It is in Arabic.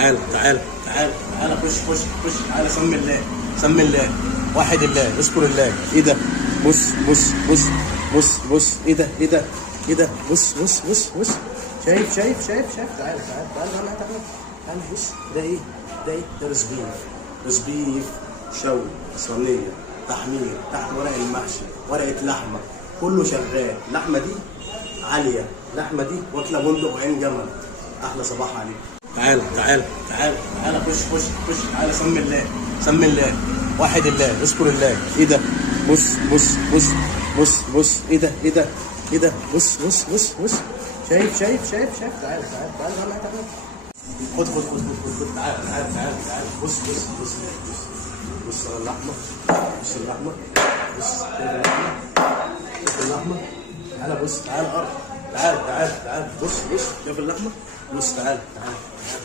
تعال تعال تعال تعال، خش خش خش، تعال، سمي الله سمي الله، واحد الله، اذكر الله. ايه ده؟ بص بص بص بص بص، ايه ده ايه ده ايه ده؟ بص بص بص بص، شايف شايف شايف شايف، تعال تعال تعال تعال تعال تعال، بص ده ايه؟ ده ايه؟ ده رزبيف، رزبيف شوي، صينيه، تحمير، تحت ورق المحشي، ورقه لحمه، كله شغال. اللحمه دي عاليه، اللحمه دي واكله بندق وعين جمل. احلى صباح عليك. تعال تعال تعال تعال، خش خش خش، تعال، سمي الله سمي الله، واحد الله، اذكر الله. ايه ده؟ بص بص بص بص بص، ايه ده ايه ده ايه ده؟ بص بص بص بص، شايف شايف شايف شايف، تعال تعال تعال تعال تعال، خد خد خد خد خد، تعال تعال تعال تعال، بص بص بص بص بص على اللحمه، بص اللحمه، بص اللحمه، شوف اللحمه، تعال بص، تعال قرب، تعال تعال تعال، بص بص، شوف اللحمه، بص، تعال تعال تعال